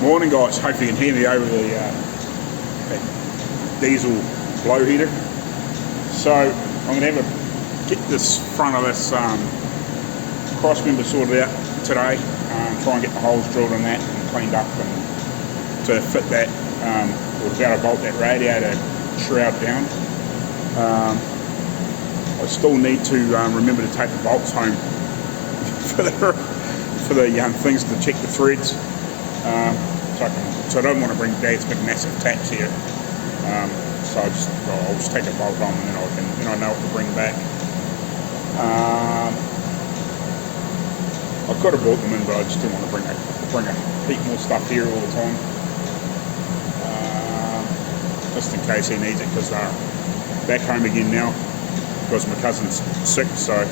Morning guys, hopefully you can hear me over the diesel blow heater. So I'm going to get this front of this cross member sorted out today, try and get the holes drilled in that and cleaned up and to fit that, or about to bolt that radiator shroud down. I still need to remember to take the bolts home for the things to check the threads. So I don't want to bring Dad's big massive taps here. So I'll just take a bolt on and then I know what to bring back. I could have brought them in, but I just didn't want to bring a heap more stuff here all the time. Just in case he needs it, because they're back home again now because my cousin's sick, so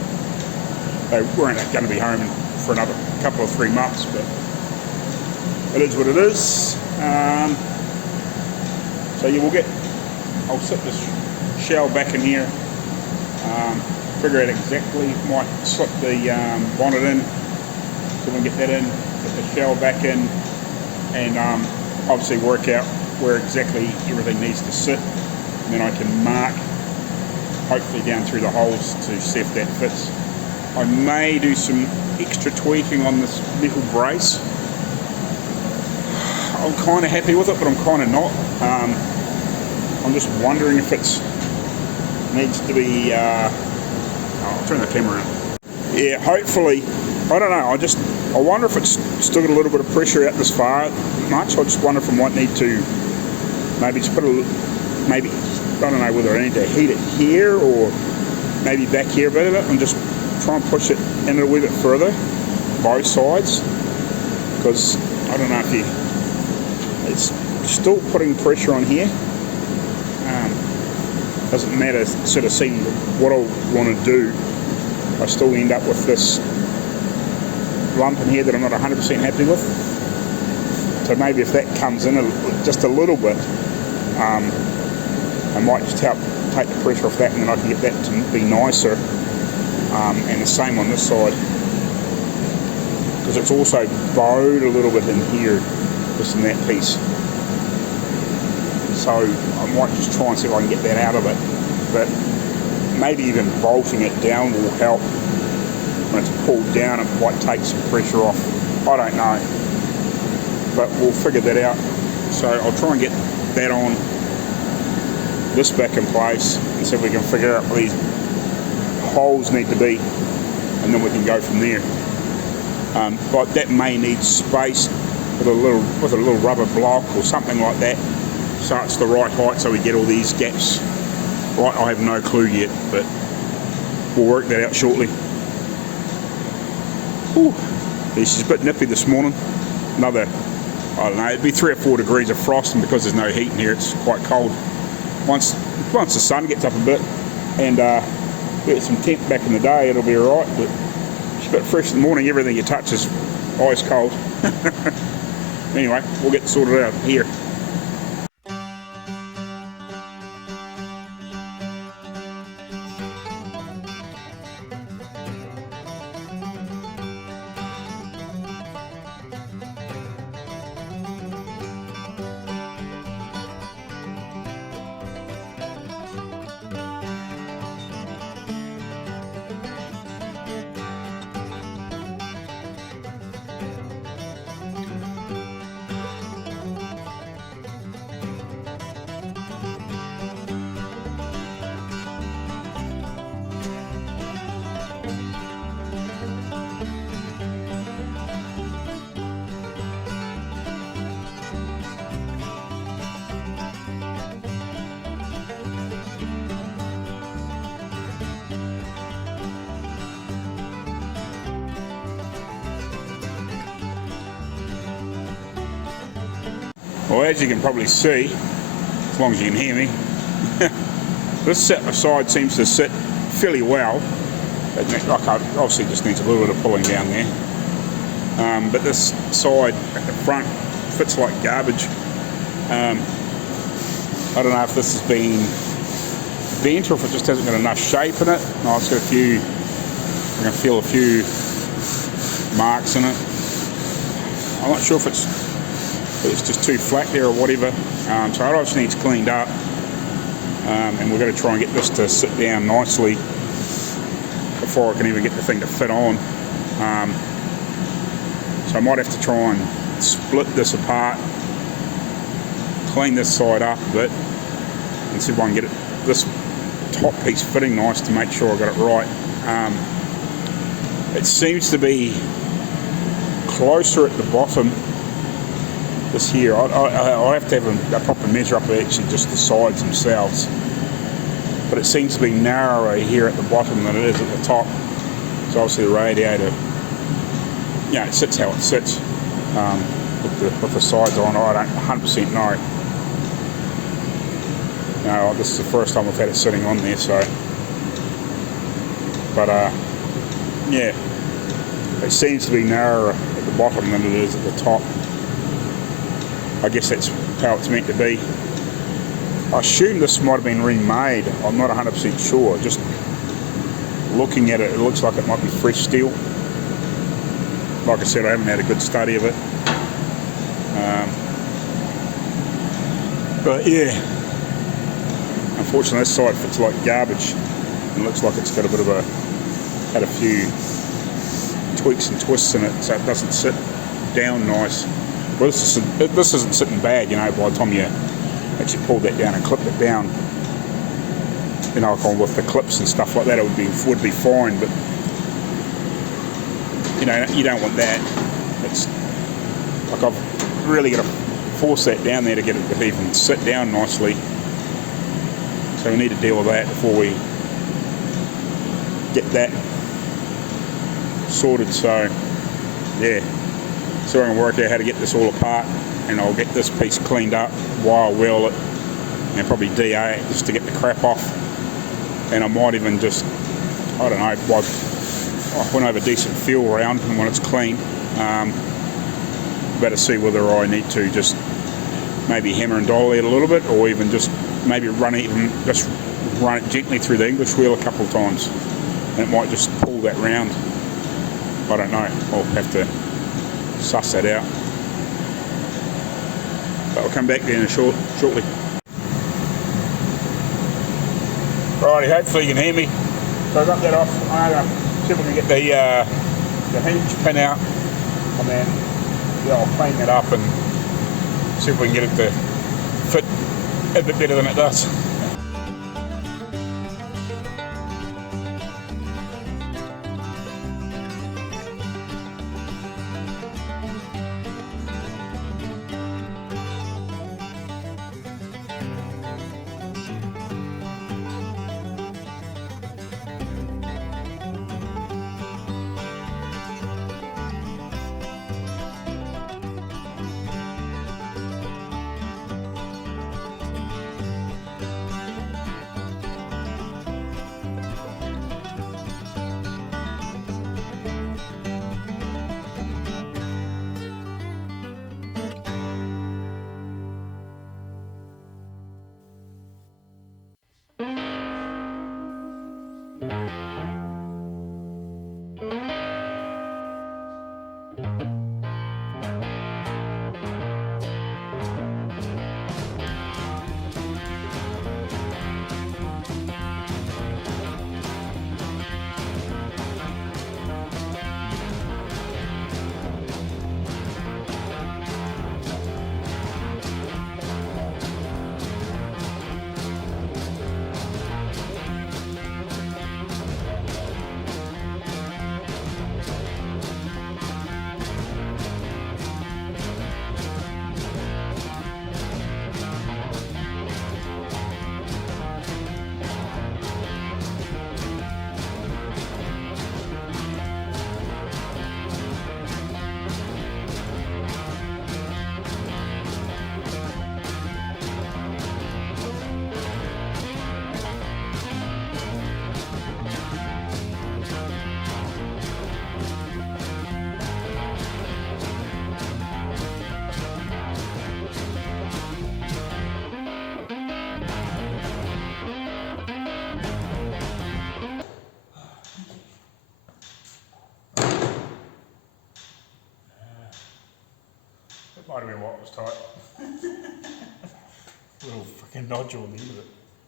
they weren't going to be home for another couple of 3 months, but it is what it is. So yeah, I'll sit this shell back in here, figure out exactly, might slip the bonnet in so we can get that in, get the shell back in, and obviously work out where exactly everything needs to sit, and then I can mark hopefully down through the holes to see if that fits. I may do some extra tweaking on this metal brace. I'm kind of happy with it, but I'm kind of not. I'm just wondering if it needs to be, I'll turn the camera on. Yeah, hopefully, I don't know, I wonder if it's still got a little bit of pressure out this far much. I just wonder if I might need to maybe just put maybe, I don't know whether I need to heat it here or maybe back here a bit of it and just try and push it in a wee bit further, both sides, because I don't know if it's still putting pressure on here. Doesn't matter, sort of seeing what I want to do. I still end up with this lump in here that I'm not 100% happy with. So maybe if that comes in just a little bit, I might just help take the pressure off that, and then I can get that to be nicer. And the same on this side, because it's also bowed a little bit in here, just in that piece. So I might just try and see if I can get that out of it, but maybe even bolting it down will help. When it's pulled down, it might take some pressure off. I don't know, but we'll figure that out. So I'll try and get that on, this back in place, and see if we can figure out where these holes need to be, and then we can go from there. But that may need space with a little rubber block or something like that, so it's the right height, so we get all these gaps right. I have no clue yet, but we'll work that out shortly. Whew. This is a bit nippy this morning. Another, I don't know, it'd be 3 or 4 degrees of frost, and because there's no heat in here, it's quite cold. Once the sun gets up a bit and get some temp back in the day, it'll be alright, but it's a bit fresh in the morning. Everything you touch is ice cold. Anyway, we'll get sorted out here. Well, as you can probably see, as long as you can hear me, this side seems to sit fairly well. Obviously just needs a little bit of pulling down there. But this side at the front fits like garbage. I don't know if this has been bent or if it just hasn't got enough shape in it. No, it's got a few, I can feel a few marks in it. I'm not sure if it's just too flat there or whatever. So it just needs cleaned up, and we're going to try and get this to sit down nicely before I can even get the thing to fit on. So I might have to try and split this apart, clean this side up a bit, and see if I can get this top piece fitting nice to make sure I got it right. It seems to be closer at the bottom. This here, I have to have a proper measure up of actually just the sides themselves, but it seems to be narrower here at the bottom than it is at the top. So obviously the radiator, it sits how it sits. With the sides on, I don't 100% know. No, this is the first time I've had it sitting on there, so. But yeah, it seems to be narrower at the bottom than it is at the top. I guess that's how it's meant to be. I assume this might have been remade. I'm not 100% sure. Just looking at it, it looks like it might be fresh steel. Like I said, I haven't had a good study of it. But yeah, unfortunately this side fits like garbage. It looks like it's got a bit of had a few tweaks and twists in it, so it doesn't sit down nice. Well, this isn't sitting bad, by the time you actually pulled that down and clipped it down. With the clips and stuff like that, it would be fine, but you don't want that. It's like I've really got to force that down there to get it to even sit down nicely. So we need to deal with that before we get that sorted. So yeah, so I can work out how to get this all apart, and I'll get this piece cleaned up, wire wheel it, and probably DA it just to get the crap off. And I might even just, I don't know, when I have a decent feel around and when it's clean, better see whether I need to just maybe hammer and dolly it a little bit, or even just maybe run it gently through the English wheel a couple of times, and it might just pull that round. I don't know. I'll have to suss that out. But I'll come back there shortly. Righty, hopefully you can hear me. So I got that off. I'm going to see if we can get the hinge pin out, and then I'll clean that up and see if we can get it to fit a bit better than it does. Might have been what was tight. Little fucking nodule at the end of it.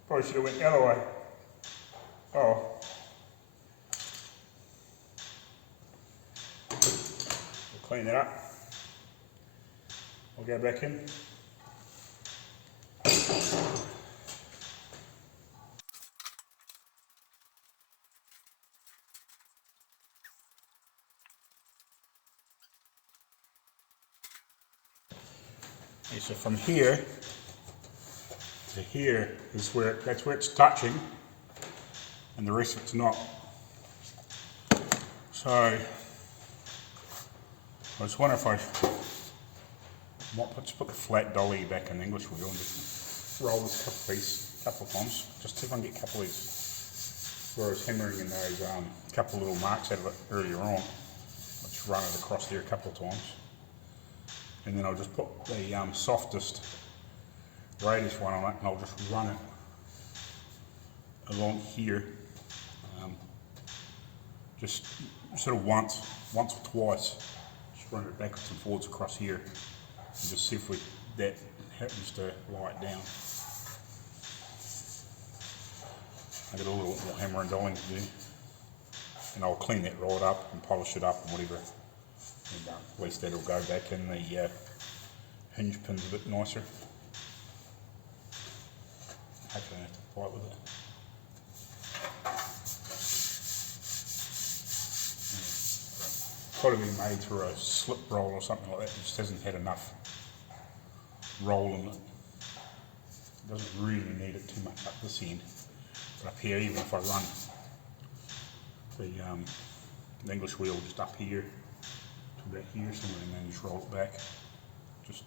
Probably should have went the other way. Oh. We'll clean that up. I'll go back in. Okay, so from here to here is that's where it's touching, and the rest of it's not. So I just wonder if I might just put the flat dolly back in the English wheel and just roll this couple of times, just see if I can get a couple of these. Where I was hammering in those couple of little marks out of it earlier on, I'll just run it across there a couple of times. And then I'll just put the softest radius one on it, and I'll just run it along here, just sort of once or twice. Just run it backwards and forwards across here, and just see if that happens to lie it down. I got a little bit more hammer and dolling to do, and I'll clean that rod up and polish it up and whatever. And at least that'll go back in the hinge pins a bit nicer. Hopefully I don't have to fight with it. Probably been made through a slip roll or something like that. It just hasn't had enough roll in it. It doesn't really need it too much up this end. But up here, even if I run the English wheel just up here, about here somewhere, and then just roll it back just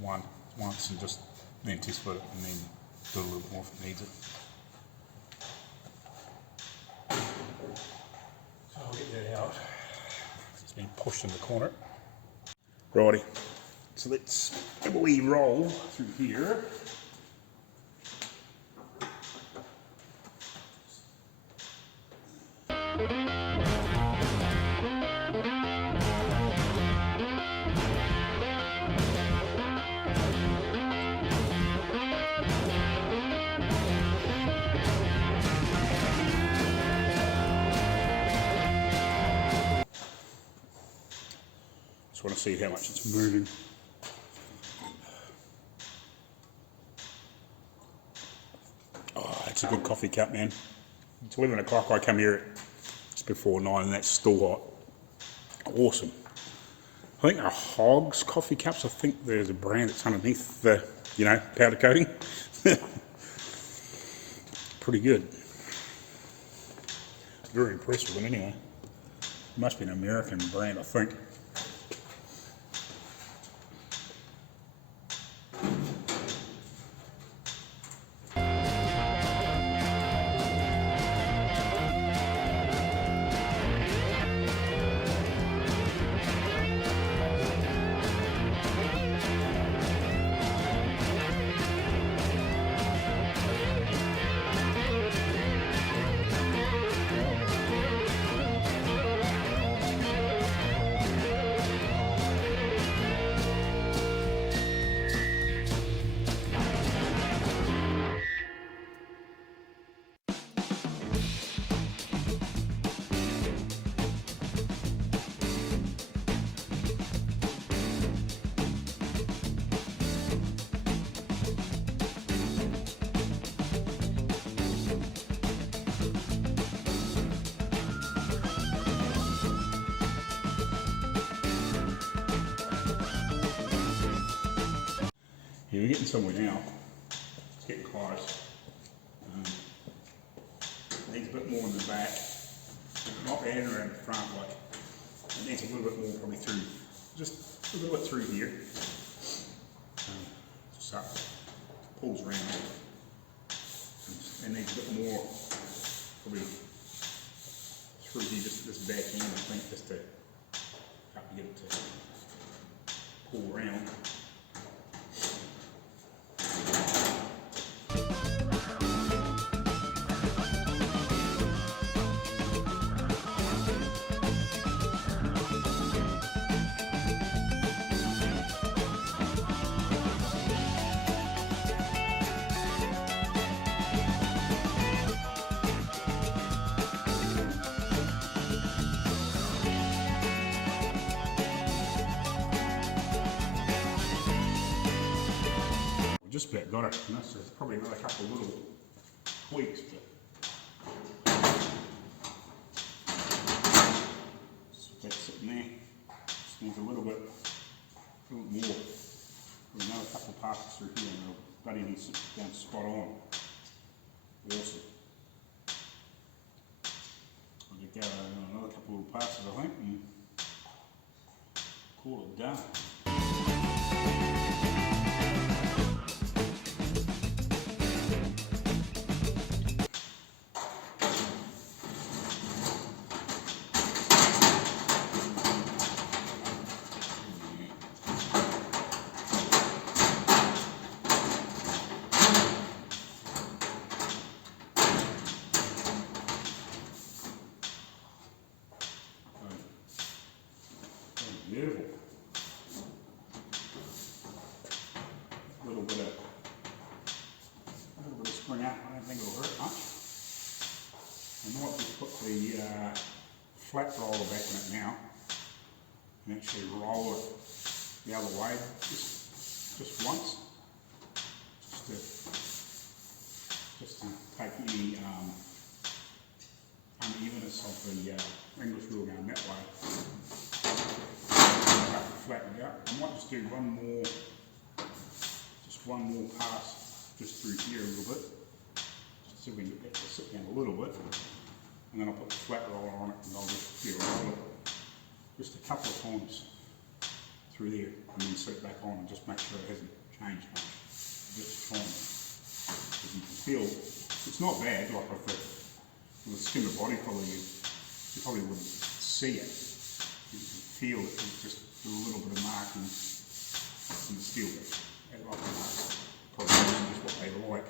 once and just then test split it and then do a little bit more if it needs it. So I'll get that out. It's been pushed in the corner. Righty, so let's have a wee roll through here. Just want to see how much it's moving. Oh, it's a good coffee cup, man. It's 11 o'clock, I come here just before 9 and that's still hot. Awesome. I think Hogs coffee cups, I think there's a brand that's underneath the, powder coating. Pretty good. Very impressed with them anyway. It must be an American brand, I think. Yeah, we're getting somewhere now. It's getting close. Needs a bit more in the back. Not bad around the front, like it needs a little bit more probably through, just a little bit through here. Just up, pulls around. And needs a bit more probably through here, just this back end, I think, just to help you get it to pull around. just about got it. And there's probably another couple of little tweaks, but so that's sitting there. Just needs a little bit more. Another couple of passes through here, and it'll bloody and sit down spot on. Awesome. I'll just go another couple of passes, I think, and call it done. Beautiful. A little bit of spring out. I don't think it'll hurt much. I might just put the flat roller back in it now and actually roll it the other way just once, just to take any unevenness of the English wheel going that way. Flatten it out. I might just do one more pass just through here a little bit, just so we can get that to sit down a little bit, and then I'll put the flat roller on it and I'll just roll it just a couple of times through there and then set it back on and just make sure it hasn't changed much. Just fine. As you can feel, it's not bad. Like with a skimmer body, you probably wouldn't see it. You can feel it. It's just a little bit of marking in the steel bit. Probably just what they like.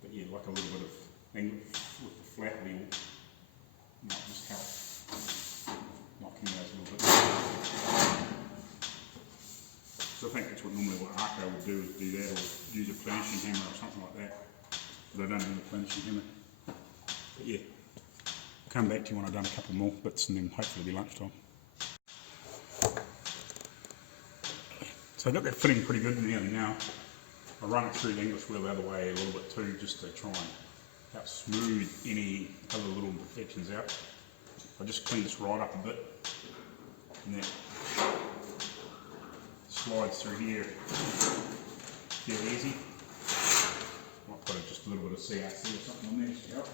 But yeah, like a little bit of thing with the flat wheel might just help knocking those a little bit. So I think that's what normally Arco would do, is do that, or use a planishing hammer or something like that. But I don't have a planishing hammer. But yeah, I'll come back to you when I've done a couple more bits and then hopefully it'll be lunchtime. So I've got that fitting pretty good nearly now. I'll run it through the English wheel the other way a little bit too, just to try and help smooth any other little imperfections out. I'll just clean this right up a bit, and that slides through here dead easy. Might put just a little bit of C.A.R. or something on there to help.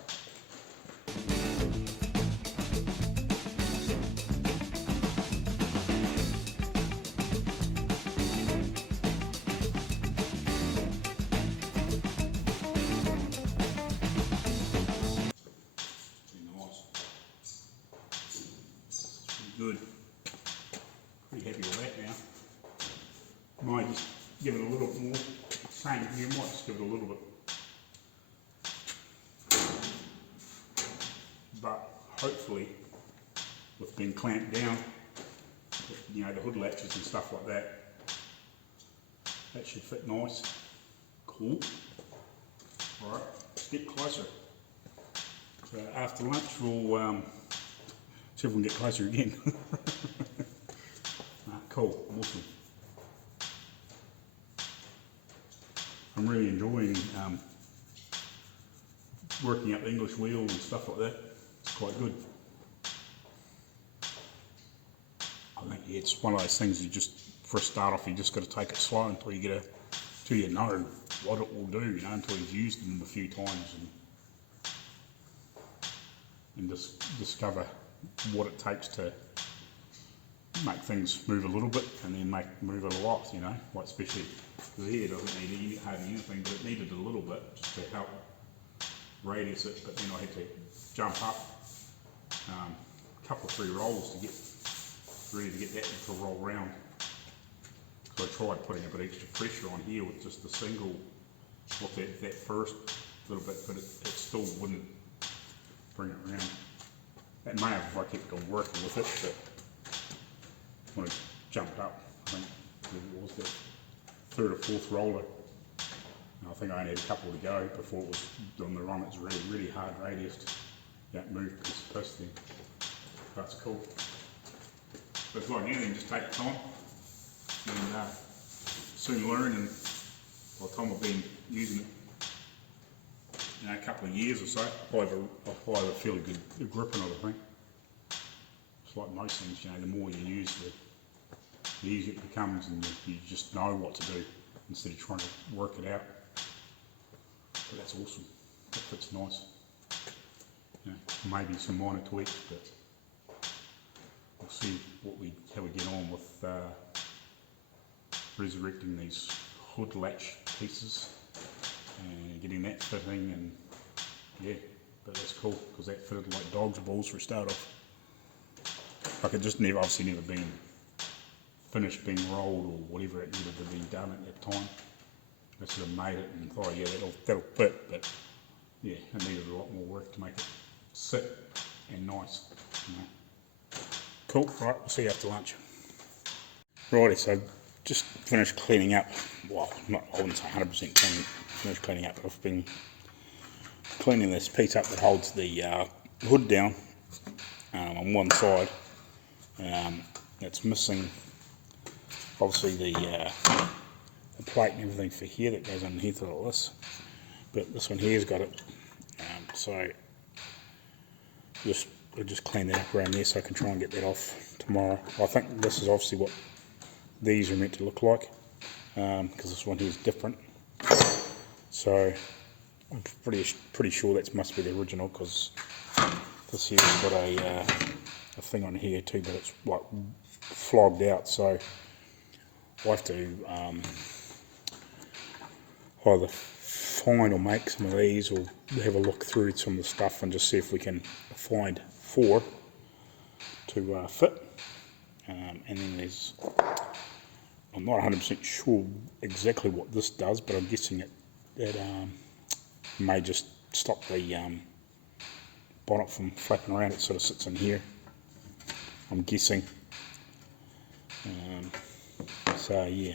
Good. Pretty happy with that now. Might just give it a little more. Same here, might just give it a little bit. But hopefully, with being clamped down, with, you know, the hood latches and stuff like that, that should fit nice. Cool. Alright, let's get closer. So after lunch we'll see if we can get closer again. Cool, awesome. I'm really enjoying working up the English wheel and stuff like that. It's quite good. I think it's one of those things you just, for a start off, you just got to take it slow until you know what it will do, you know, until you've used them a few times and just discover what it takes to make things move a little bit and then move it a lot, you know, like especially because here it doesn't need hardly anything, but it needed a little bit just to help radius it, but then I had to jump up a couple of 3 rolls to get ready to get that to roll round. So I tried putting a bit extra pressure on here with just the single, with that first little bit, but it still wouldn't bring it round. That may have if I kept on working with it, but when it jumped up, I think it was the 3rd or 4th roller. And I think I only had a couple to go before it was on the run. It's really, really hard radius to don't move because it's supposed to. That's cool. But it's like anything, just take time and soon learn, and by the time I've been using it, you know, a couple of years or so, I'll have a fairly good grip on it, I think. It's like most things, you know, the more you use, the easier it becomes, and you just know what to do instead of trying to work it out. But that's awesome. That fits nice. You know, maybe some minor tweaks, but we'll see how we get on with resurrecting these hood latch pieces and getting that fitting, and yeah, but that's cool because that fitted like dog's balls for a start off. Like it just obviously never been finished being rolled or whatever it needed to be done at that time. I sort of made it and thought, yeah, that'll fit, but yeah, it needed a lot more work to make it sit and nice. You know. Cool, right, we'll see you after lunch. Righty, so just finished cleaning up. Well, I wouldn't say 100% finished cleaning up, but I've been cleaning this piece up that holds the hood down on one side. It's missing, obviously, the plate and everything for here that goes underneath of all this, but this one here's got it. So I'll just clean that up around there so I can try and get that off tomorrow. I think this is obviously what these are meant to look like, because this one here is different. So I'm pretty sure that must be the original, because this here's got a thing on here too, but it's like flogged out. So I have to either find or make some of these, or have a look through some of the stuff and just see if we can find four to fit. And then there's, I'm not 100% sure exactly what this does, but I'm guessing it may just stop the bonnet from flapping around. It sort of sits in here, I'm guessing. So yeah,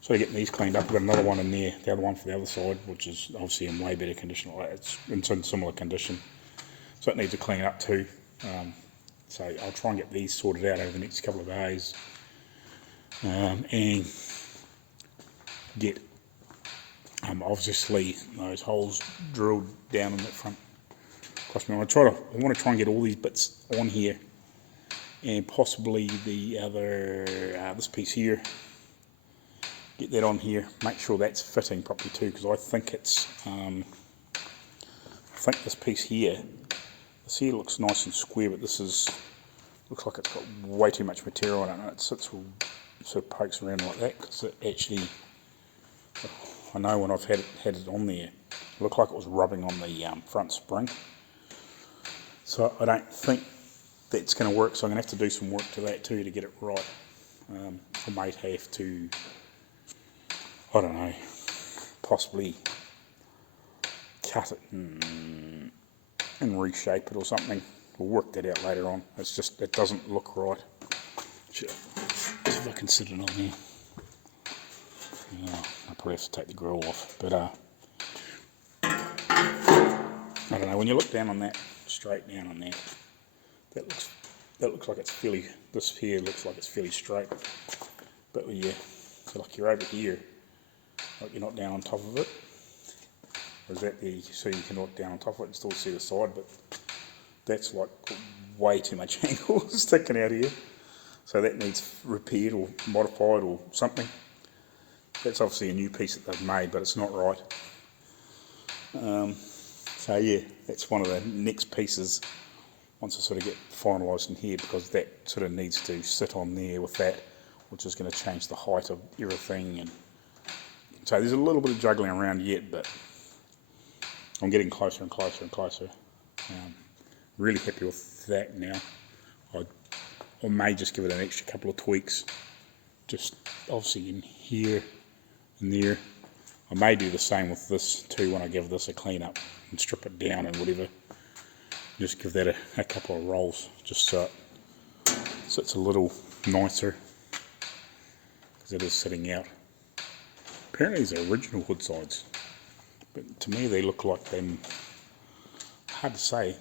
so getting these cleaned up. I've got another one in there, the other one for the other side, which is obviously in way better condition. It's in similar condition, so it needs to clean up too. So I'll try and get these sorted out over the next couple of days, and get obviously those holes drilled down in that front crossbar. I want to try and get all these bits on here, and possibly the other this piece here. Get that on here. Make sure that's fitting properly too, because I think it's I think this piece here. This here looks nice and square, but this looks like it's got way too much material on it, and it sits all, sort of pokes around like that, because it actually, I know when I've had it on there, it looked like it was rubbing on the front spring. So I don't think that's going to work, so I'm going to have to do some work to that too to get it right. I might have to, I don't know, possibly cut it and reshape it or something. We'll work that out later on. It's just, it doesn't look right. See if I can sit it on there. Yeah, I'll probably have to take the grill off, but I don't know, when you look down on that, straight down on that, that looks like it's fairly, this here looks like it's fairly straight. But yeah, so like you're over here, like you're not down on top of it. Or is that the, so you can look down on top of it and still see the side, but that's like way too much angle sticking out here. So that needs repaired or modified or something. That's obviously a new piece that they've made, but it's not right. So yeah, that's one of the next pieces once I sort of get finalised in here, because that sort of needs to sit on there with that, which is going to change the height of everything. And so there's a little bit of juggling around yet, but I'm getting closer and closer and closer. Really happy with that now. I may just give it an extra couple of tweaks, just obviously in here and there. I may do the same with this too when I give this a clean up and strip it down and whatever. Just give that a couple of rolls, just so it sits a little nicer, because it is sitting out. Apparently these are original hood sides, but to me they look like them, hard to say.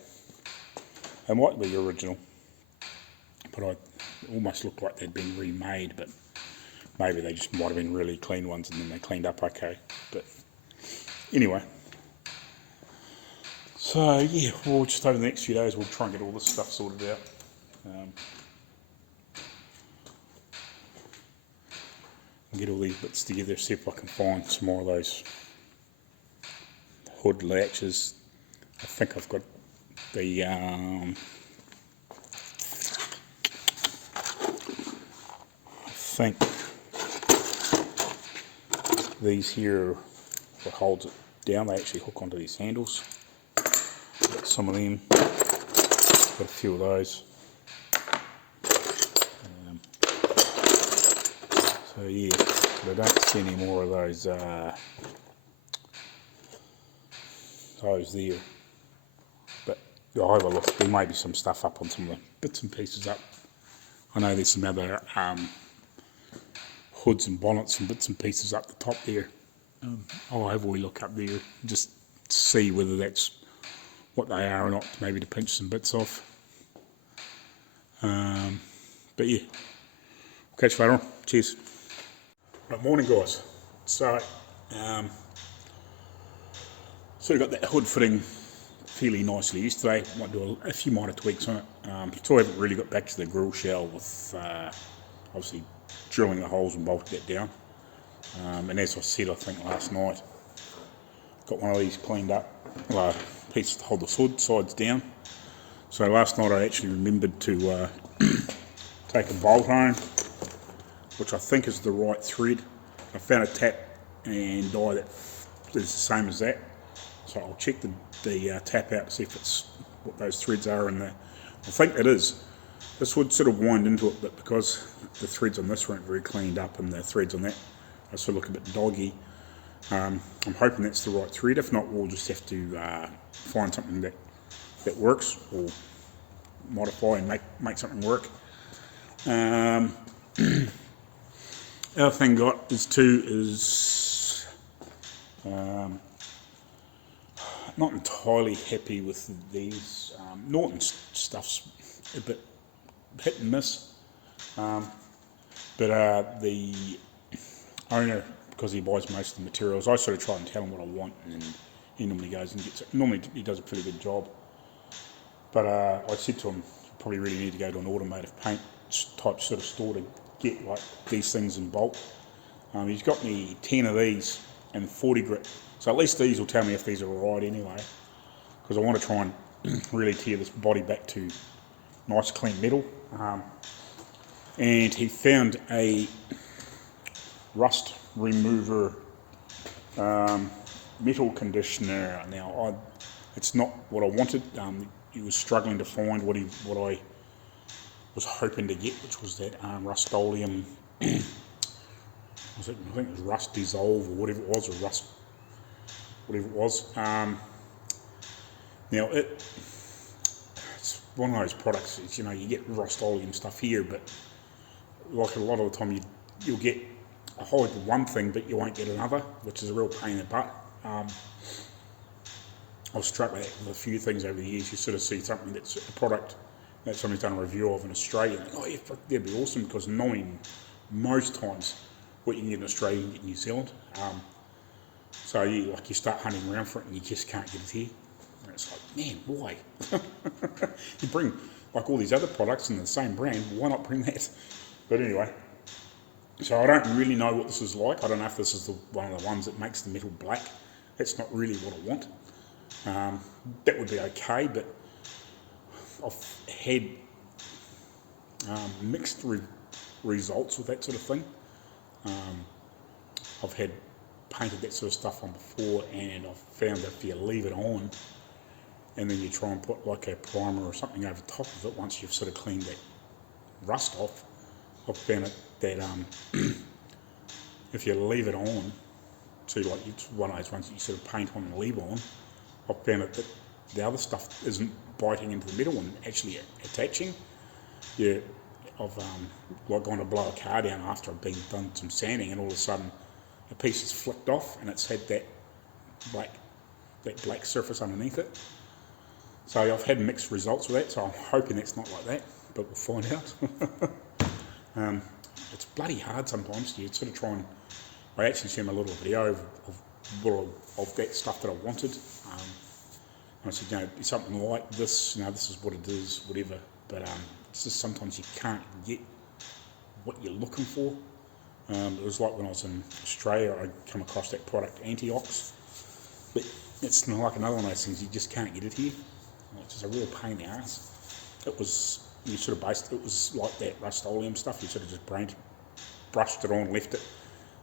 They might be original, but I almost look like they'd been remade, but maybe they just might have been really clean ones and then they cleaned up okay. But anyway, so yeah, we'll just over the next few days we'll try and get all this stuff sorted out. Get all these bits together, see if I can find some more of those hood latches. I think I've got the I think these here, what holds it down, they actually hook onto these handles. Got some of them, got a few of those. So yeah, but I don't see any more of those there. But I'll have a look. There may be some stuff up on some of the bits and pieces up. I know there's some other hoods and bonnets and bits and pieces up the top there. I'll have a wee look up there, just see whether that's what they are or not, maybe to pinch some bits off. But yeah, catch you later on. Cheers. Right, morning guys. So, sort of got that hood fitting fairly nicely yesterday. Might do a few minor tweaks on it. Still haven't really got back to the grill shell with obviously drilling the holes and bolting that down. And as I said, I think last night, got one of these cleaned up, a piece to hold the hood sides down. So last night I actually remembered to take a bolt home, which I think is the right thread. I found a tap and die that is the same as that. So I'll check the tap out to see if it's what those threads are, and I think it is. This would sort of wind into it, but because the threads on this weren't very cleaned up and the threads on that I sort of look a bit doggy, I'm hoping that's the right thread. If not, we'll just have to find something that works, or modify and make something work. The other thing got is not entirely happy with these. Norton stuff's a bit hit and miss, but the owner, because he buys most of the materials, I sort of try and tell him what I want, and he normally goes and gets it. Normally he does a pretty good job, but I said to him, you probably really need to go to an automotive paint type sort of store to get like these things in bulk. He's got me 10 of these and 40 grit, so at least these will tell me if these are alright anyway, because I want to try and really tear this body back to nice clean metal. And he found a rust remover metal conditioner. Now it's not what I wanted. He was struggling to find what I was hoping to get, which was that Rust-Oleum, I think it was Rust Dissolve or whatever it was, or Rust, whatever it was. Now it's one of those products, it's, you know, you get Rust-Oleum stuff here, but like a lot of the time you'll get a whole heap of one thing, but you won't get another, which is a real pain in the butt. I was struck with that with a few things over the years. You sort of see something that's a product that somebody's done a review of in Australia, and oh yeah, that'd be awesome, because normally most times what you can get in Australia you can get in New Zealand. So you start hunting around for it and you just can't get it here. And it's like, man, why? You bring like all these other products in the same brand, why not bring that? But anyway, so I don't really know what this is like. I don't know if this is one of the ones that makes the metal black. That's not really what I want. That would be okay, but I've had mixed results with that sort of thing. I've had painted that sort of stuff on before, and I've found that if you leave it on and then you try and put like a primer or something over top of it, once you've sort of cleaned that rust off, I've found it that if you leave it on, so like it's one of those ones that you sort of paint on and leave on, I've found it that the other stuff isn't biting into the metal and actually attaching. Yeah, I've like gone to blow a car down after I've done some sanding, and all of a sudden a piece is flicked off and it's had that black surface underneath it. So I've had mixed results with that, so I'm hoping that's not like that, but we'll find out. it's bloody hard sometimes. You sort of try and, I actually sent him a little video of that stuff that I wanted. I said, you know, something like this, you know, this is what it is, whatever. But it's just sometimes you can't get what you're looking for. It was like when I was in Australia, I come across that product, Antiox. But it's like another one of those things, you just can't get it here. It's just a real pain in the ass. It was, you sort of it was like that Rust-Oleum stuff, you sort of just brushed it on, left it,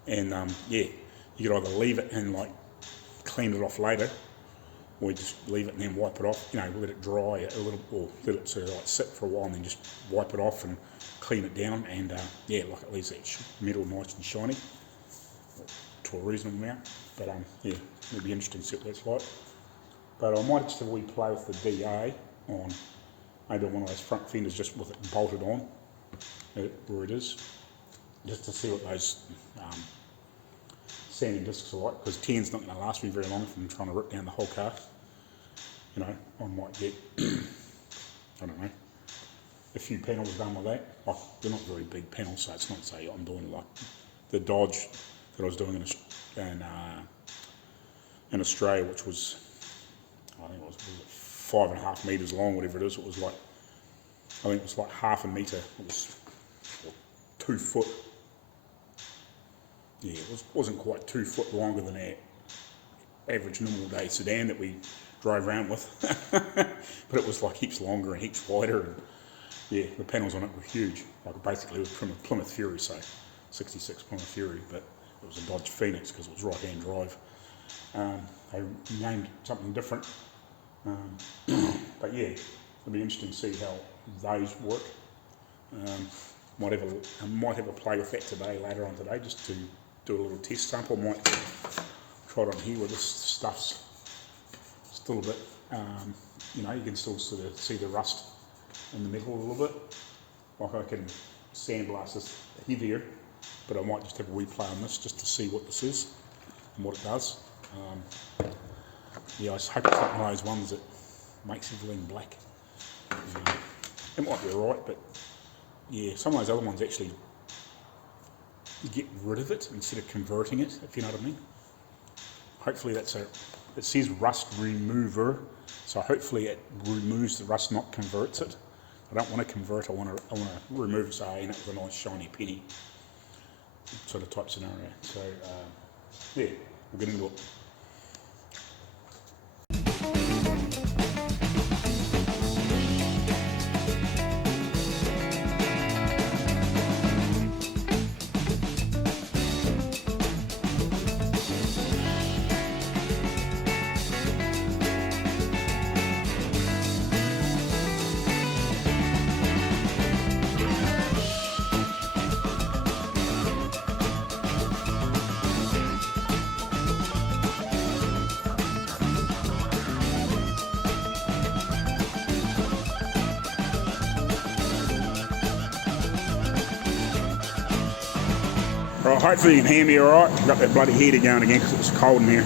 and yeah, you could either leave it and like clean it off later, or just leave it and then wipe it off, you know, let it dry a little, or let it sort of like sit for a while and then just wipe it off and clean it down, and yeah, like it leaves that metal nice and shiny to a reasonable amount. But yeah, it'll be interesting to see what that's like. But I might just have a wee play with the DA on maybe one of those front fenders just with it bolted on where it is, just to see what those sanding discs are like, because 10's not going to last me very long if I'm trying to rip down the whole car. You know, I might get, I don't know, a few panels done with that. Like, they're not very big panels, so it's not say I'm doing like the Dodge that I was doing in Australia, which was, I think it was 5.5 metres long, whatever it is. It was like, I think it was like half a metre. It was 2 foot. Yeah, it wasn't quite 2 foot longer than our average normal day sedan that we drove around with. But it was like heaps longer and heaps wider. And yeah, the panels on it were huge. Like basically it was Plymouth Fury, so 66 Plymouth Fury, but it was a Dodge Phoenix because it was right-hand drive. They named it something different. But yeah, it'll be interesting to see how those work. Might have a play with that today, later on today, just to do a little test sample. Might try it on here where this stuff's still a bit, you know, you can still sort of see the rust in the metal a little bit. Like I can sandblast this heavier, but I might just have a wee play on this just to see what this is and what it does. Yeah, I just hope it's not one of those ones that makes everything black. It might be alright, but yeah, some of those other ones actually get rid of it instead of converting it, if you know what I mean. Hopefully it says rust remover, so hopefully it removes the rust, not converts it. I don't want to convert, I want to remove it so I end up with a nice shiny penny sort of type scenario. So yeah, we'll get into it. Right, hopefully you can hear me alright. I've got that bloody heater going again because it's cold in here.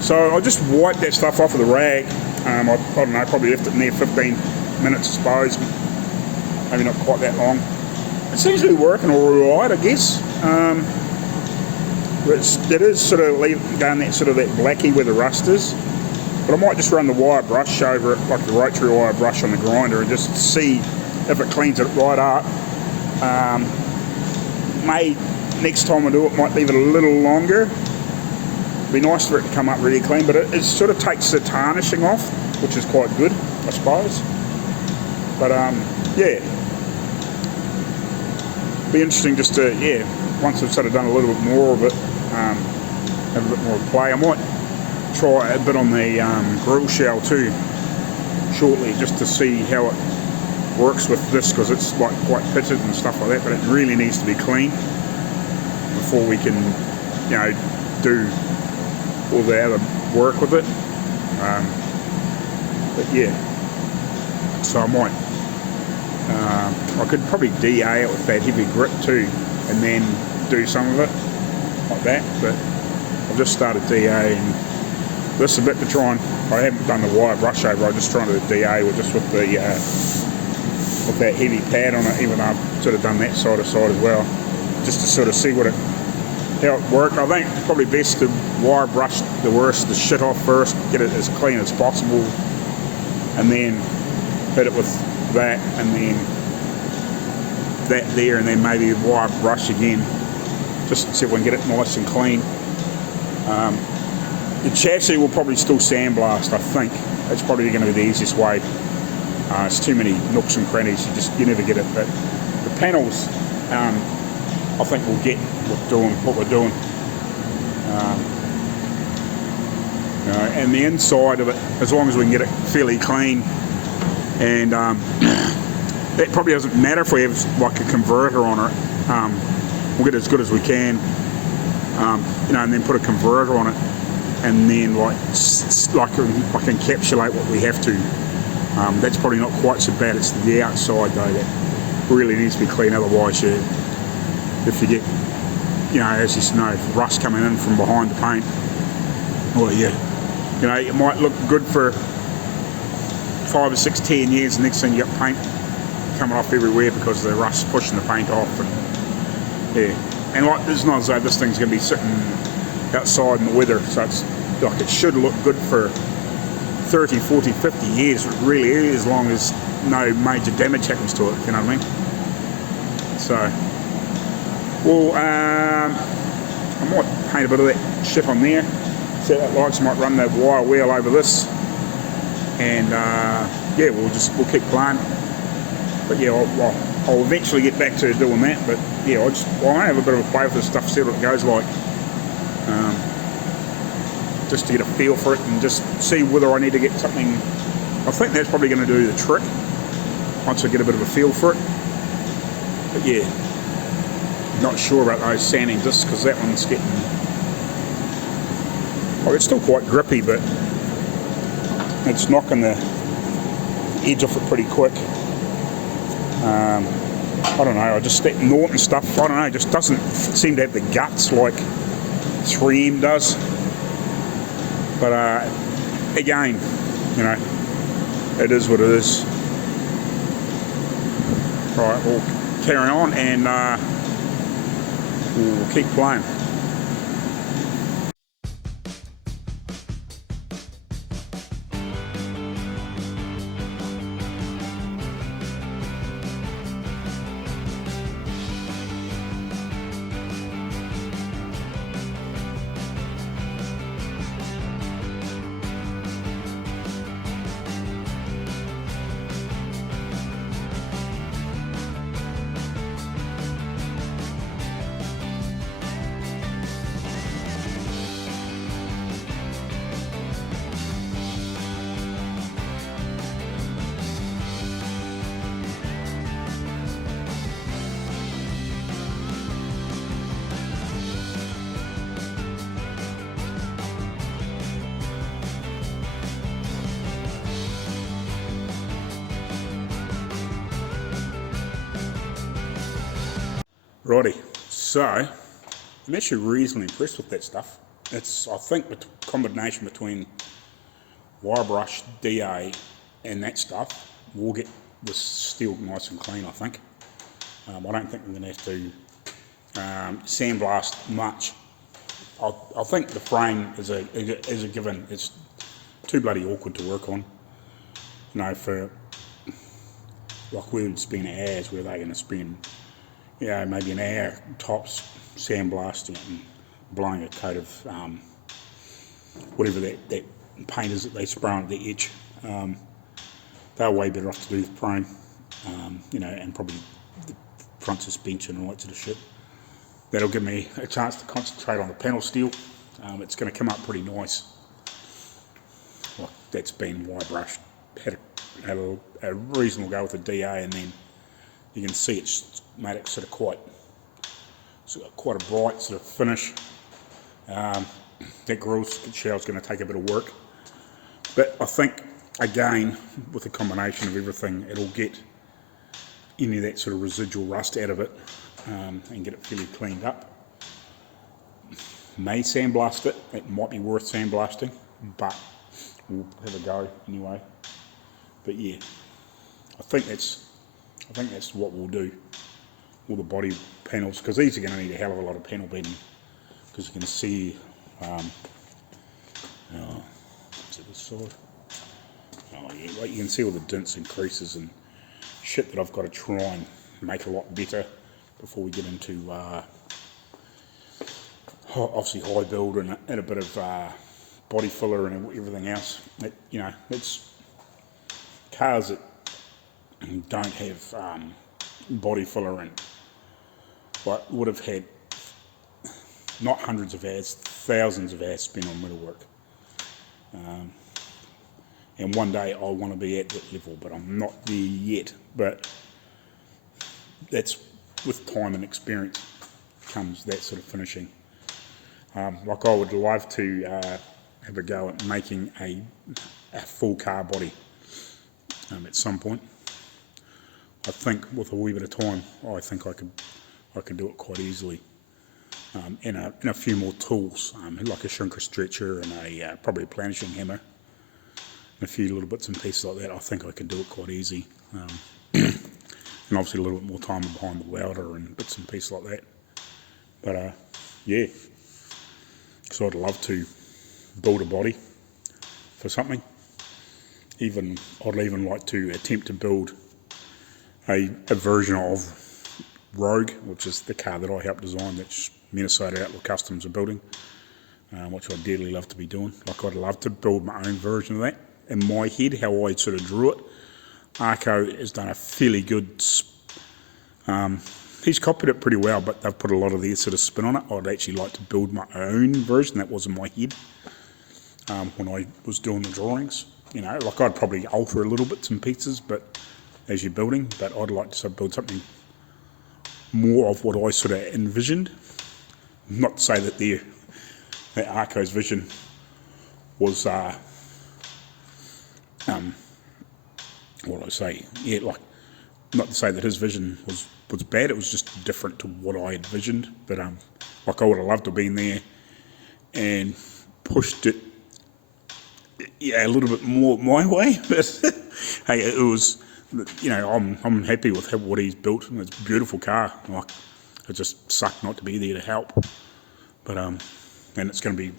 So I just wiped that stuff off with a rag. I don't know, probably left it in there 15 minutes I suppose. Maybe not quite that long. It seems to be working alright, I guess. It is sort of going that sort of that blacky where the rust is. But I might just run the wire brush over it, like the rotary wire brush on the grinder, and just see if it cleans it right up. Next time I do it, might leave it a little longer. It'd be nice for it to come up really clean, but it sort of takes the tarnishing off, which is quite good, I suppose. But yeah, be interesting just to, yeah, once I've sort of done a little bit more of it, have a bit more play. I might try a bit on the grill shell too shortly, just to see how it works with this, because it's like quite pitted and stuff like that, but it really needs to be clean before we can, you know, do all the other work with it. But yeah, so I might, I could probably DA it with that heavy grip too, and then do some of it like that, but I've just started DA, and this is a bit to try and, I haven't done the wire brush over, I'm just trying to DA with just with the with that heavy pad on it, even though I've sort of done that side to side as well, just to sort of see how it worked. I think it's probably best to wire brush the shit off first, get it as clean as possible, and then hit it with that, and then that there, and then maybe wire brush again, just to see if we can get it nice and clean. The chassis will probably still sandblast, I think. That's probably going to be the easiest way. It's too many nooks and crannies, you never get it. But the panels, I think we'll get what we're doing. And the inside of it, as long as we can get it fairly clean, and that probably doesn't matter if we have like a converter on it. We'll get it as good as we can, and then put a converter on it, and then like encapsulate what we have to. That's probably not quite so bad. It's the outside though that really needs to be clean. Otherwise, if you get, as you know, rust coming in from behind the paint, well, it might look good for 5 or 6, 10 years. The next thing you got paint coming off everywhere because the rust pushing the paint off, and like it's not as though this thing's going to be sitting outside in the weather, so it's like it should look good for 30, 40, 50 years. It really is, as long as no major damage happens to it, you know what I mean? So, well, I might paint a bit of that shit on there. Set that lights, might run that wire wheel over this, and we'll keep playing. But I'll eventually get back to doing that. But I want to have a bit of a play with this stuff, see what it goes like, just to get a feel for it and just see whether I need to get something. I think that's probably going to do the trick once I get a bit of a feel for it. But not sure about those sanding discs, because that one's getting. It's still quite grippy, but it's knocking the edge off it pretty quick. I don't know, that Norton stuff, I don't know, just doesn't seem to have the guts like 3M does. But again, it is what it is. Right, we'll carry on and we'll keep playing. Righty, so I'm actually reasonably impressed with that stuff. It's, I think, the combination between wire brush, DA and that stuff will get this steel nice and clean, I think. I don't think I'm going to have to sandblast much. I think the frame is a given. It's too bloody awkward to work on. For like we would spend hours, where they're going to spend maybe an hour tops sandblasting it and blowing a coat of whatever that paint is that they spray on the edge. They're way better off to do the frame, and probably the front suspension and all that sort of shit. That'll give me a chance to concentrate on the panel steel. It's going to come up pretty nice. Like that's been wire brushed, had a reasonable go with the DA, and then you can see it's made it sort of quite a bright sort of finish. That grill shell's going to take a bit of work, but I think again with a combination of everything, it'll get any of that sort of residual rust out of it, and get it fairly cleaned up. May sandblast it. It might be worth sandblasting, but we'll have a go anyway. But I think that's I think that's what we'll do, all the body panels, because these are going to need a hell of a lot of panel bedding, because you can see, to this side, oh yeah, like you can see all the dents and creases and shit that I've got to try and make a lot better before we get into obviously high build and a bit of body filler and everything else. You know, it's cars that don't have body filler and but would have had not hundreds of hours, thousands of hours spent on metalwork. And one day I want to be at that level, but I'm not there yet. But that's with time and experience comes that sort of finishing. Like I would love to have a go at making a full car body at some point. I think with a wee bit of time, I think I could do it quite easily. And a few more tools, like a shrinker stretcher and probably a planishing hammer, and a few little bits and pieces like that. I think I could do it quite easy. And obviously a little bit more time behind the welder and bits and pieces like that. But yeah, so I'd love to build a body for something. I'd even like to attempt to build a version of Rogue, which is the car that I helped design, that's Minnesota Outlaw Kustoms are building, which I'd dearly love to be doing. Like I'd love to build my own version of that in my head, how I sort of drew it. Arco has done a fairly good, he's copied it pretty well, but they've put a lot of their sort of spin on it. I'd actually like to build my own version that was in my head when I was doing the drawings. You know, like I'd probably alter a little bits and pieces, but as you're building, but I'd like to sort of build something more of what I sort of envisioned. Not to say that Arco's vision was what do I say? Yeah, like not to say that his vision was bad. It was just different to what I envisioned. But like I would have loved to have been there and pushed it, yeah, a little bit more my way. But hey, it was, you know, I'm happy with what he's built. It's a beautiful car. Like it just sucked not to be there to help. But and it's going to be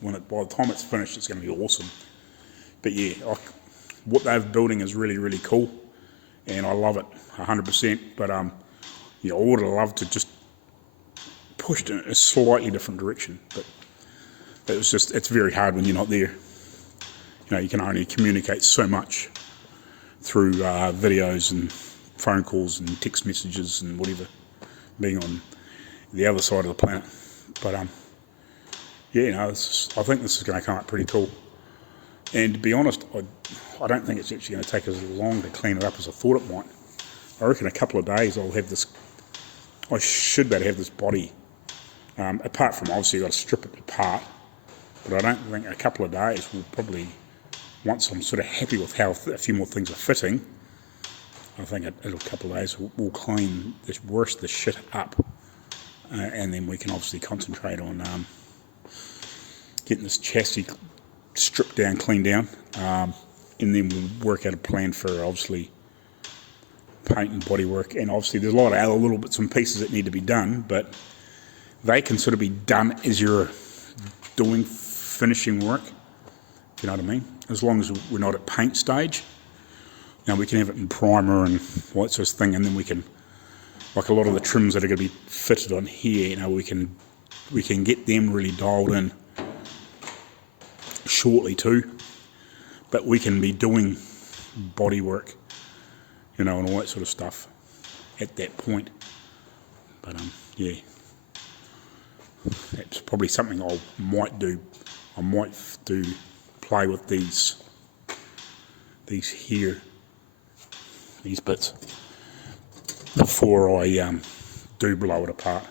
by the time it's finished, it's going to be awesome. But yeah, what they're building is really, really cool, and I love it 100%. But yeah, I would have loved to just push it in a slightly different direction. But it's very hard when you're not there. You know, you can only communicate so much through videos and phone calls and text messages and whatever, being on the other side of the planet. But yeah, you know, I think this is going to come out pretty cool. And to be honest, I don't think it's actually going to take as long to clean it up as I thought it might. I reckon a couple of days I'll have this, I should be able to have this body, apart from obviously I've got to strip it apart, but I don't think a couple of days will probably, once I'm sort of happy with how a few more things are fitting, I think in a couple of days we'll clean this worst the shit up, and then we can obviously concentrate on getting this chassis stripped down, cleaned down, and then we'll work out a plan for obviously paint and body work. And obviously there's a lot of other little bits and pieces that need to be done, but they can sort of be done as you're doing finishing work, if you know what I mean, as long as we're not at paint stage. Now we can have it in primer and all that sort of thing, and then we can, like a lot of the trims that are going to be fitted on here, you know, we can get them really dialed in shortly too, but we can be doing body work, you know, and all that sort of stuff at that point. But yeah, that's probably something I might do. I might play with these bits before I do blow it apart,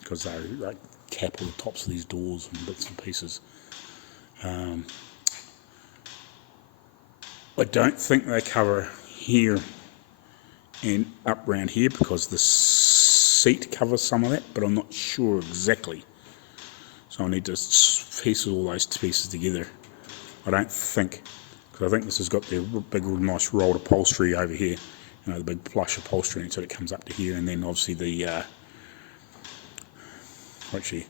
because they cap all the tops of these doors and bits and pieces. I don't think they cover here and up round here, because the seat covers some of that, but I'm not sure exactly. So I need to piece all those pieces together. I don't think, because I think this has got the big nice rolled upholstery over here, you know, the big plush upholstery, and so it comes up to here, and then obviously the actually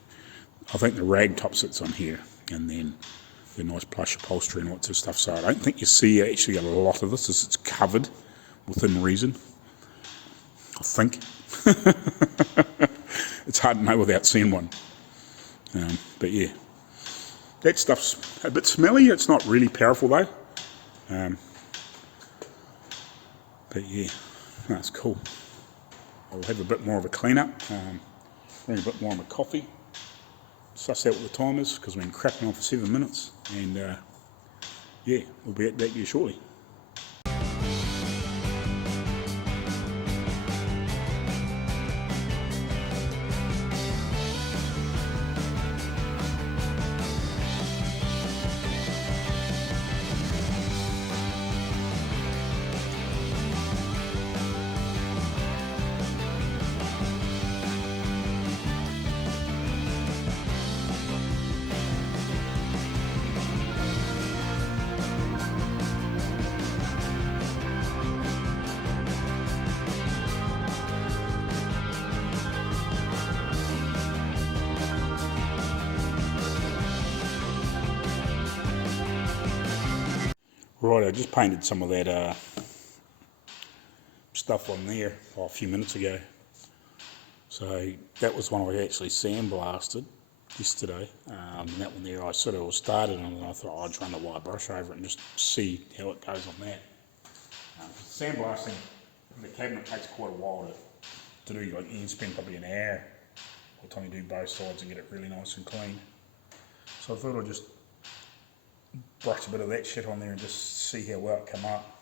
I think the rag top sits on here, and then the nice plush upholstery and lots of stuff. So I don't think you see actually a lot of this as it's covered within reason, I think. It's hard to know without seeing one. But yeah, that stuff's a bit smelly. It's not really powerful though. But yeah, that's cool. I'll have a bit more of a clean up, drink a bit more of my coffee, suss out what the time is because we've been crapping on for 7 minutes, and yeah, we'll be back to you shortly. Right, I just painted some of that stuff on there a few minutes ago. So that was one I actually sandblasted yesterday. And that one there I sort of started on, and I thought I'd run the wire brush over it and just see how it goes on that. Sandblasting the cabinet takes quite a while to do. Like, you can spend probably an hour by the time you do both sides and get it really nice and clean. So I thought I'd just brush a bit of that shit on there and just see how well it come up.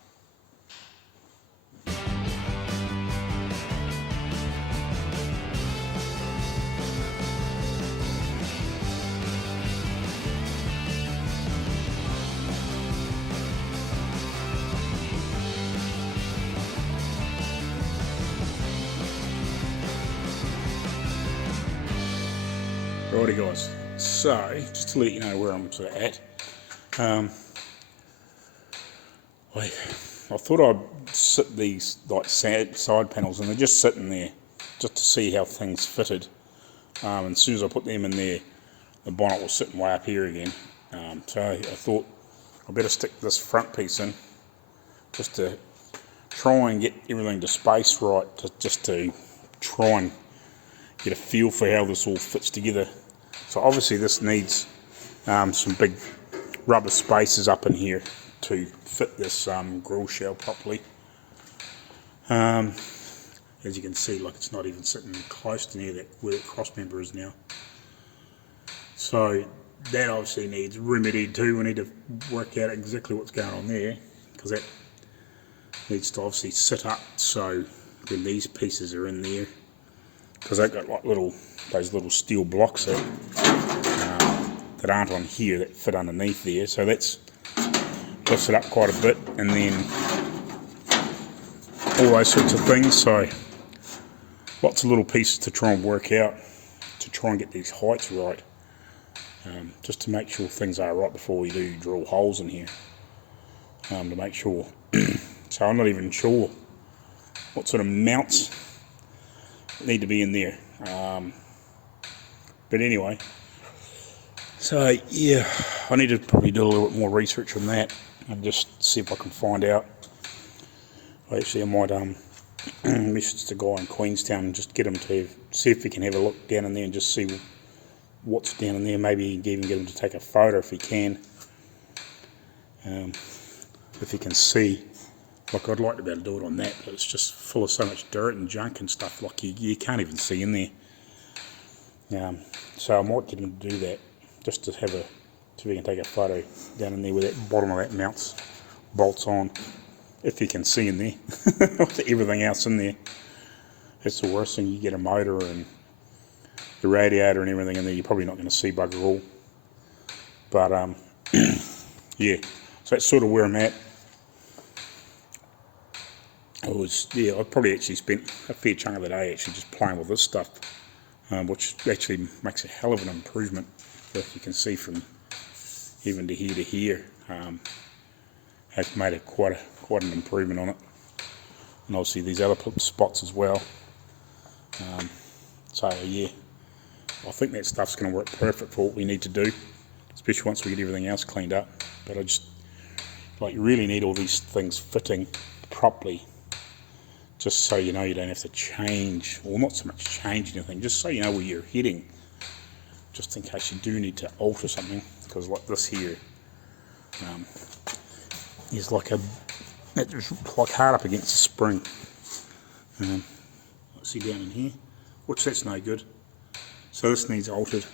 Righty guys, so just to let you know where I'm sort of at, I thought I'd sit these like side panels, and they're just sitting there just to see how things fitted. And as soon as I put them in there, the bonnet was sitting way up here again. So I thought I better stick this front piece in just to try and get everything to space right, just to try and get a feel for how this all fits together. So obviously this needs some big rubber spaces up in here to fit this grill shell properly. As you can see, like, it's not even sitting close to near that where the cross member is now. So that obviously needs remedied too. We need to work out exactly what's going on there, because that needs to obviously sit up so when these pieces are in there, because they've got like those little steel blocks that aren't on here that fit underneath there. So that's lifts it up quite a bit, and then all those sorts of things. So lots of little pieces to try and work out to try and get these heights right, just to make sure things are right before we do drill holes in here, to make sure. So I'm not even sure what sort of mounts need to be in there, but anyway, so yeah, I need to probably do a little bit more research on that and just see if I can find out. Actually, I might message the guy in Queenstown and just get him to see if he can have a look down in there and just see what's down in there. Maybe even get him to take a photo if he can, if he can see. Like, I'd like to be able to do it on that, but it's just full of so much dirt and junk and stuff, like you can't even see in there. So I might get him to do that, just to have see if he can take a photo down in there where that bottom of that bolts on, if you can see in there, with everything else in there. That's the worst thing. You get a motor and the radiator and everything in there, you're probably not going to see bugger all. But yeah, so that's sort of where I'm at. I probably actually spent a fair chunk of the day actually just playing with this stuff, which actually makes a hell of an improvement, if you can see from even to here to here. they've made quite an improvement on it. And obviously these other spots as well. So yeah, I think that stuff's going to work perfect for what we need to do, especially once we get everything else cleaned up. But I just, like, you really need all these things fitting properly, just so you know you don't have to change, or not so much change anything, just so you know where you're heading, just in case you do need to alter something. Because like this here is like it's like hard up against the spring. See down in here, which that's no good. So this needs altered.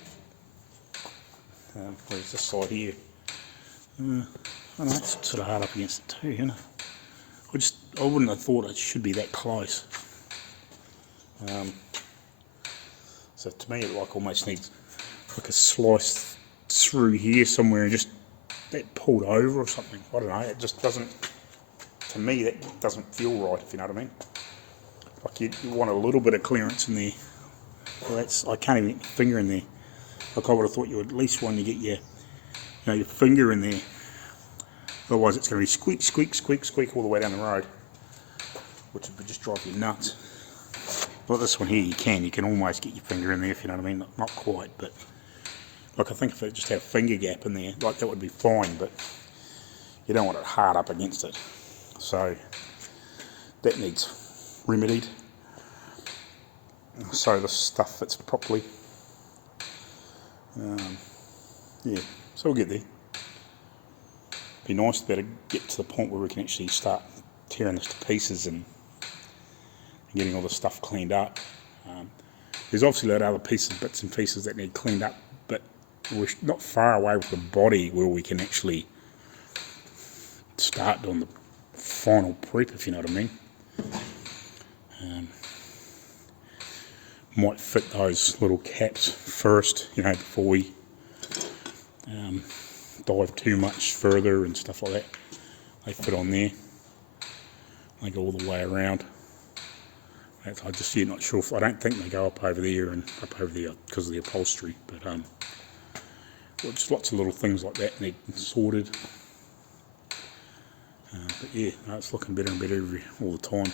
Where's this side here? I know it's sort of hard up against it too, isn't it? I wouldn't have thought it should be that close. So to me, it like almost needs like a slice through here somewhere and just that pulled over or something. I don't know. It just doesn't. To me, that doesn't feel right. If you know what I mean. Like you want a little bit of clearance in there. Well, I can't even get my finger in there. Like I would have thought you would at least want to get your finger in there. Otherwise it's going to be squeak, squeak, squeak, squeak all the way down the road, which would just drive you nuts. But this one here you can almost get your finger in there, if you know what I mean. Not quite, but like I think if it just had a finger gap in there, like that would be fine, but you don't want it hard up against it. So that needs remedied. So the stuff fits properly. Yeah, so we'll get there. Be nice to be able to get to the point where we can actually start tearing this to pieces and getting all the stuff cleaned up. There's obviously a lot of other bits and pieces that need cleaned up, but we're not far away with the body where we can actually start doing the final prep, if you know what I mean. Might fit those little caps first, before we dive too much further and stuff like that. They fit on there. They go all the way around. I just not sure. I don't think they go up over there and up over there because of the upholstery. But just lots of little things like that need sorted. But yeah, no, it's looking better and better all the time.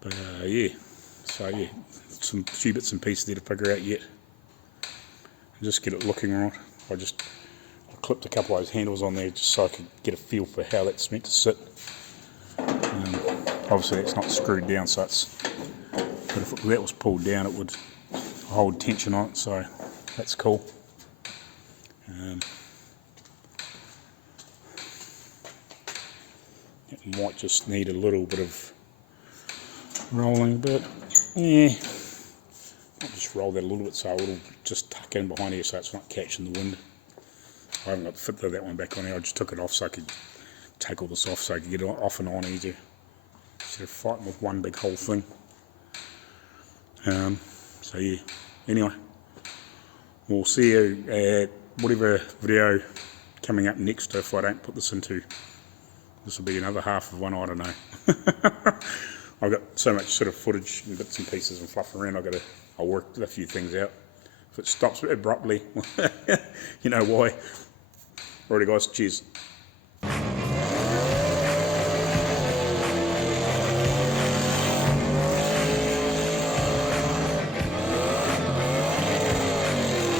But yeah. So yeah, some few bits and pieces there to figure out yet. And just get it looking right. I clipped a couple of those handles on there just so I could get a feel for how that's meant to sit. Obviously it's not screwed down, so but if that was pulled down it would hold tension on it, so that's cool. It might just need a little bit of rolling, but yeah, I'll just roll that a little bit so it'll just tuck in behind here so it's not catching the wind. I haven't got the fit of that one back on here. I just took it off so I could take all this off so I could get it off and on easier instead of fighting with one big whole thing. So yeah, anyway, we'll see you at whatever video coming up next. If I don't put this into, this will be another half of one, I don't know. I've got so much sort of footage and bits and pieces and fluff around, I'll work a few things out. If it stops abruptly, you know why. Alrighty guys, cheers.